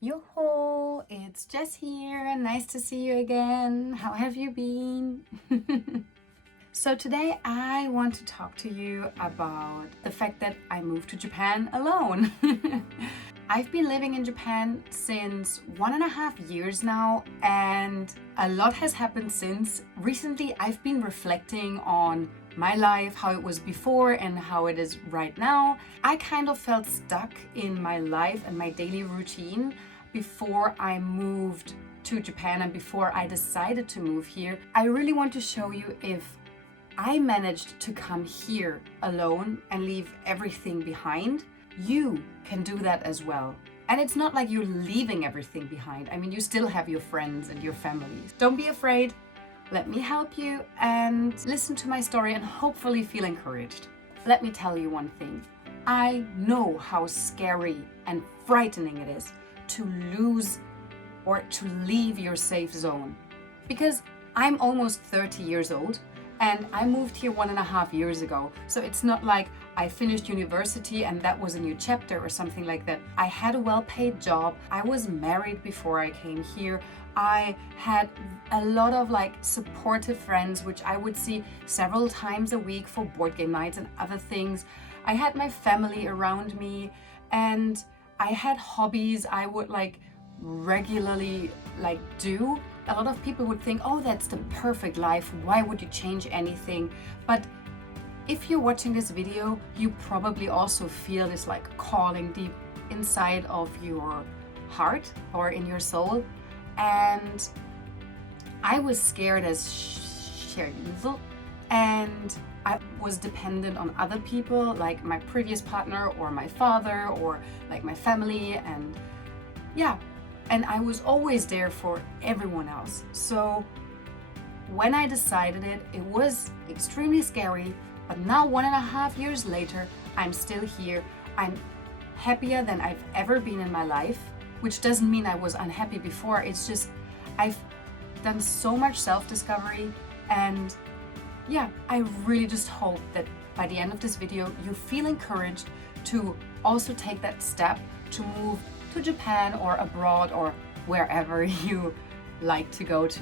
Yo-ho, it's Jess here. Nice to see you again. How have you been? So today I want to talk to you about the fact that I moved to Japan alone. I've been living in Japan since 1.5 years now, and a lot has happened since. Recently, I've been reflecting on my life, how it was before and how it is right now. I kind of felt stuck in my life and my daily routine before I moved to Japan and before I decided to move here. I really want to show you if I managed to come here alone and leave everything behind, you can do that as well. And it's not like you're leaving everything behind. I mean, you still have your friends and your families. Don't be afraid. Let me help you and listen to my story and hopefully feel encouraged. Let me tell you one thing. I know how scary and frightening it is to lose or to leave your safe zone. Because I'm almost 30 years old and I moved here 1.5 years ago. So it's not like I finished university and that was a new chapter or something like that. I had a well-paid job. I was married before I came here. I had a lot of supportive friends, which I would see several times a week for board game nights and other things. I had my family around me and I had hobbies I would regularly do. A lot of people would think, oh, that's the perfect life. Why would you change anything? But if you're watching this video, you probably also feel this calling deep inside of your heart or in your soul. And I was scared as Scherzel, and I was dependent on other people, like my previous partner or my father or my family, and yeah. And I was always there for everyone else. So when I decided it was extremely scary, but now 1.5 years later, I'm still here. I'm happier than I've ever been in my life, which doesn't mean I was unhappy before. It's just I've done so much self-discovery, and yeah, I really just hope that by the end of this video, you feel encouraged to also take that step to move to Japan or abroad or wherever you like to go to.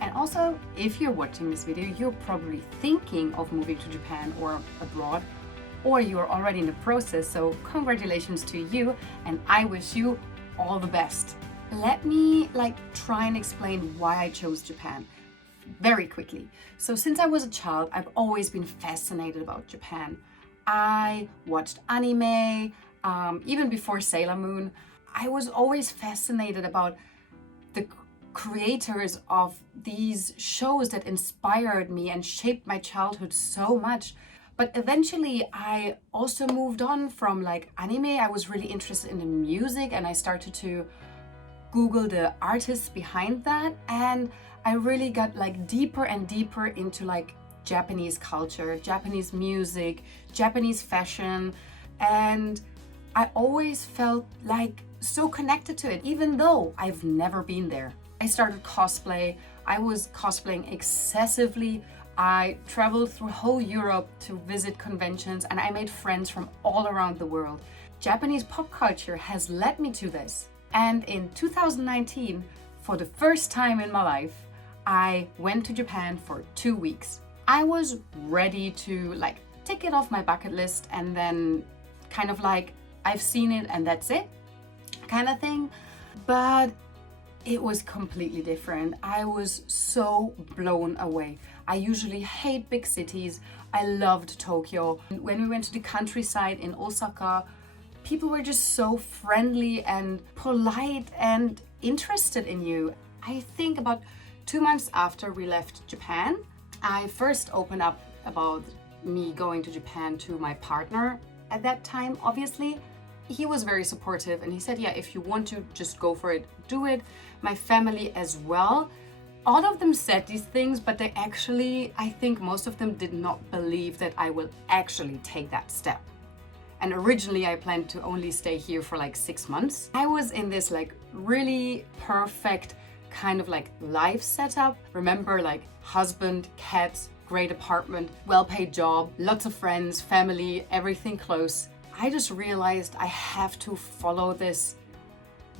And also, if you're watching this video, you're probably thinking of moving to Japan or abroad, or you're already in the process, so congratulations to you, and I wish you all the best. Let me try and explain why I chose Japan very quickly. So since I was a child, I've always been fascinated about Japan. I watched anime, even before Sailor Moon. I was always fascinated about the creators of these shows that inspired me and shaped my childhood so much. But eventually I also moved on from anime. I was really interested in the music and I started to Google the artists behind that, and I really got deeper and deeper into Japanese culture, Japanese music, Japanese fashion, and I always felt so connected to it, even though I've never been there. I started cosplay. I was cosplaying excessively. I traveled through whole Europe to visit conventions, and I made friends from all around the world. Japanese pop culture has led me to this. And in 2019, for the first time in my life, I went to Japan for 2 weeks. I was ready to tick it off my bucket list and then kind of I've seen it and that's it kind of thing. But it was completely different. I was so blown away. I usually hate big cities. I loved Tokyo. When we went to the countryside in Osaka, people were just so friendly and polite and interested in you. I think about 2 months after we left Japan, I first opened up about me going to Japan to my partner at that time, obviously. He was very supportive and he said, yeah, if you want to just go for it, do it. My family as well. All of them said these things, but they actually, I think most of them did not believe that I will actually take that step. And originally I planned to only stay here for 6 months. I was in this really perfect kind of life setup. Remember, husband, cats, great apartment, well-paid job, lots of friends, family, everything close. I just realized I have to follow this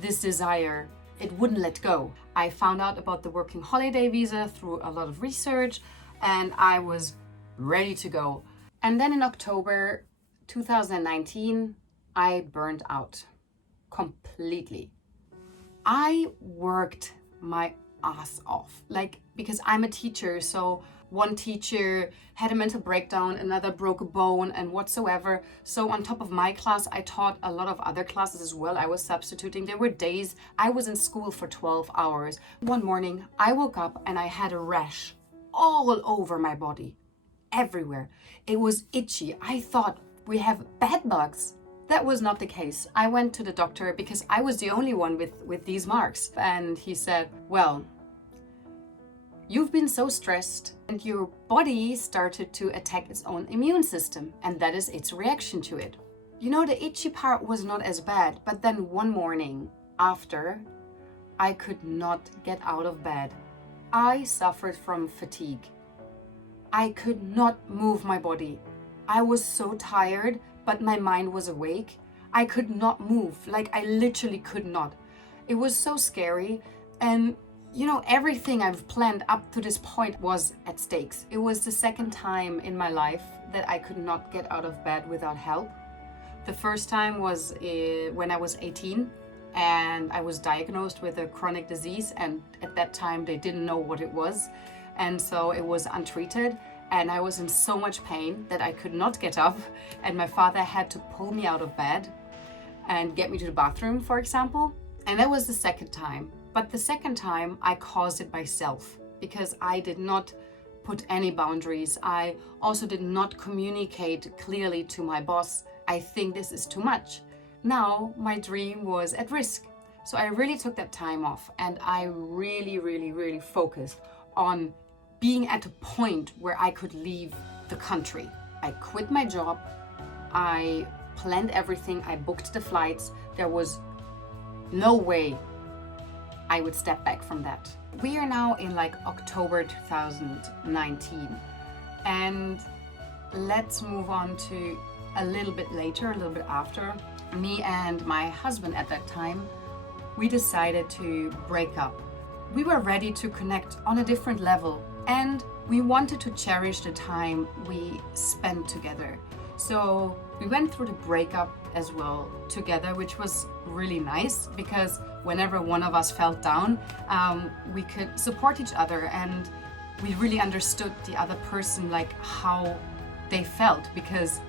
this desire, it wouldn't let go. I found out about the working holiday visa through a lot of research, and I was ready to go. And then in October 2019, I burned out completely. I worked my ass off, because I'm a teacher, so one teacher had a mental breakdown, another broke a bone and whatsoever. So on top of my class, I taught a lot of other classes as well. I was substituting. There were days I was in school for 12 hours. One morning I woke up and I had a rash all over my body, everywhere. It was itchy. I thought we have bed bugs. That was not the case. I went to the doctor because I was the only one with these marks. And he said, well, you've been so stressed and your body started to attack its own immune system, and that is its reaction to it. You know, the itchy part was not as bad, but then one morning after, I could not get out of bed. I suffered from fatigue. I could not move my body. I was so tired, but my mind was awake. I could not move, I literally could not. It was so scary, and you know, everything I've planned up to this point was at stakes. It was the second time in my life that I could not get out of bed without help. The first time was when I was 18 and I was diagnosed with a chronic disease, and at that time they didn't know what it was, and so it was untreated, and I was in so much pain that I could not get up, and my father had to pull me out of bed and get me to the bathroom, for example. And that was the second time. But the second time I caused it myself because I did not put any boundaries. I also did not communicate clearly to my boss, I think this is too much. Now my dream was at risk. So I really took that time off, and I really focused on being at a point where I could leave the country. I quit my job. I planned everything. I booked the flights. There was no way I would step back from that. We are now in October 2019, and let's move on to a little bit later, a little bit after. Me and my husband at that time, we decided to break up. We were ready to connect on a different level, and we wanted to cherish the time we spent together. So we went through the breakup as well together, which was really nice because whenever one of us felt down, we could support each other, and we really understood the other person, how they felt, because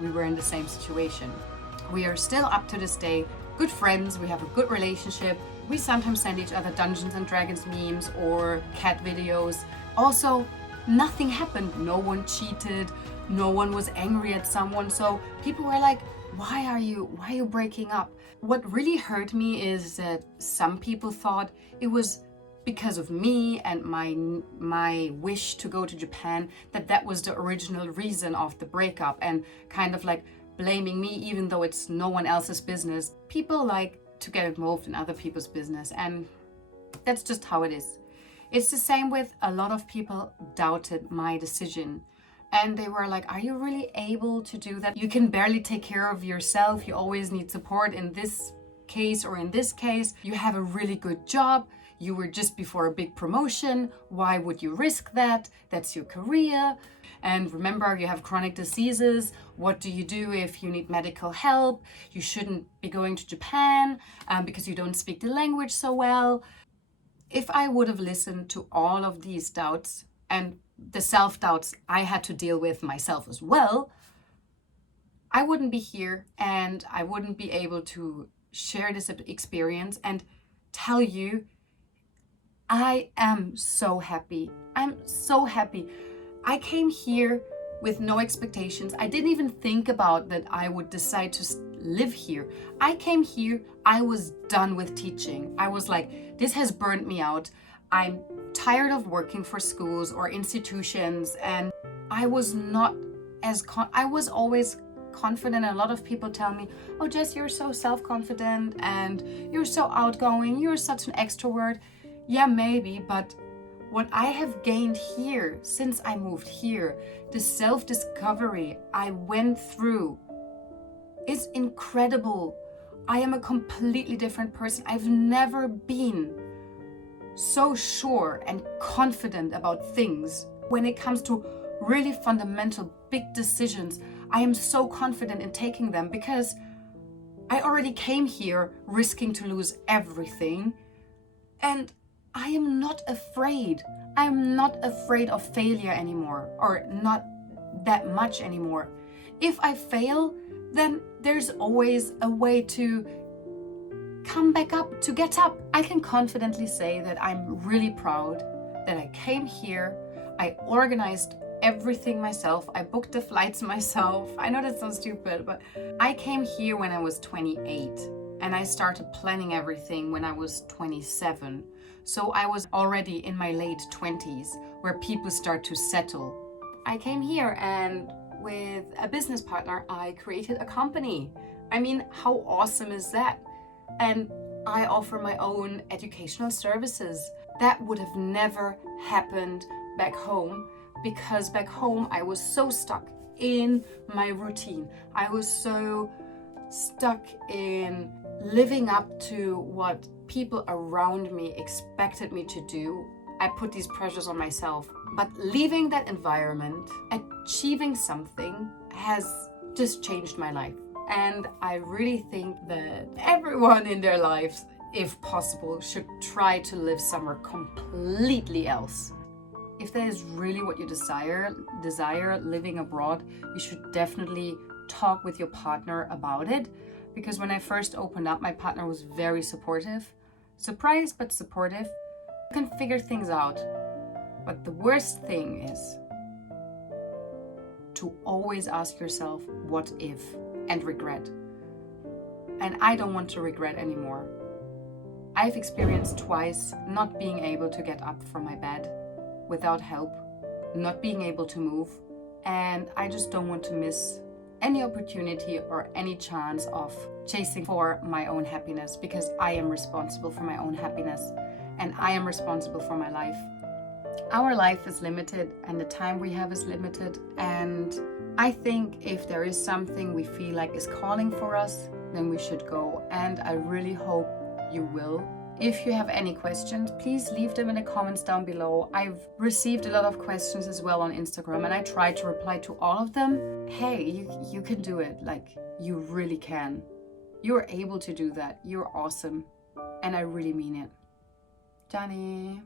we were in the same situation. We are still up to this day good friends. We have a good relationship. We sometimes send each other Dungeons and Dragons memes or cat videos. Also, nothing happened. No one cheated. No one was angry at someone. So people were like, why are you breaking up? What really hurt me is that some people thought it was because of me and my wish to go to Japan, that was the original reason of the breakup, and kind of blaming me even though it's no one else's business. People like to get involved in other people's business, and that's just how it is. It's the same with a lot of people doubted my decision. And they were like, are you really able to do that? You can barely take care of yourself. You always need support in this case or in this case. You have a really good job. You were just before a big promotion. Why would you risk that? That's your career. And remember, you have chronic diseases. What do you do if you need medical help? You shouldn't be going to Japan because you don't speak the language so well. If I would have listened to all of these doubts and the self-doubts I had to deal with myself as well, I wouldn't be here, and I wouldn't be able to share this experience and tell you I am so happy. I'm so happy. I came here with no expectations. I didn't even think about that I would decide to live here. I came here, I was done with teaching. I was like, this has burned me out. I'm tired of working for schools or institutions, and I was not as I was always confident. A lot of people tell me, oh Jess, you're so self-confident and you're so outgoing, you're such an extrovert. Yeah, maybe, but what I have gained here since I moved here, the self-discovery I went through is incredible. I am a completely different person. I've never been so sure and confident about things. When it comes to really fundamental big decisions, I am so confident in taking them because I already came here risking to lose everything, and I am not afraid. I am not afraid of failure anymore, or not that much anymore. If I fail, then there's always a way to come back up, to get up. I can confidently say that I'm really proud that I came here. I organized everything myself. I booked the flights myself. I know that sounds stupid, but I came here when I was 28 and I started planning everything when I was 27. So I was already in my late 20s where people start to settle. I came here and with a business partner, I created a company. I mean, how awesome is that? And I offer my own educational services. That would have never happened back home, because back home I was so stuck in my routine. I was so stuck in living up to what people around me expected me to do. I put these pressures on myself. But leaving that environment, achieving something, has just changed my life. And I really think that everyone in their lives, if possible, should try to live somewhere completely else. If that is really what you desire living abroad, you should definitely talk with your partner about it. Because when I first opened up, my partner was very supportive. Surprised, but supportive. You can figure things out. But the worst thing is to always ask yourself, what if, and regret. And I don't want to regret anymore. I've experienced twice not being able to get up from my bed without help, not being able to move, and I just don't want to miss any opportunity or any chance of chasing for my own happiness, because I am responsible for my own happiness and I am responsible for my life. Our life is limited and the time we have is limited, and I think if there is something we feel like is calling for us, then we should go, and I really hope you will. If you have any questions, please leave them in the comments down below. I've received a lot of questions as well on Instagram and I try to reply to all of them. Hey, you can do it. Like, you really can. You're able to do that. You're awesome. And I really mean it. Johnny.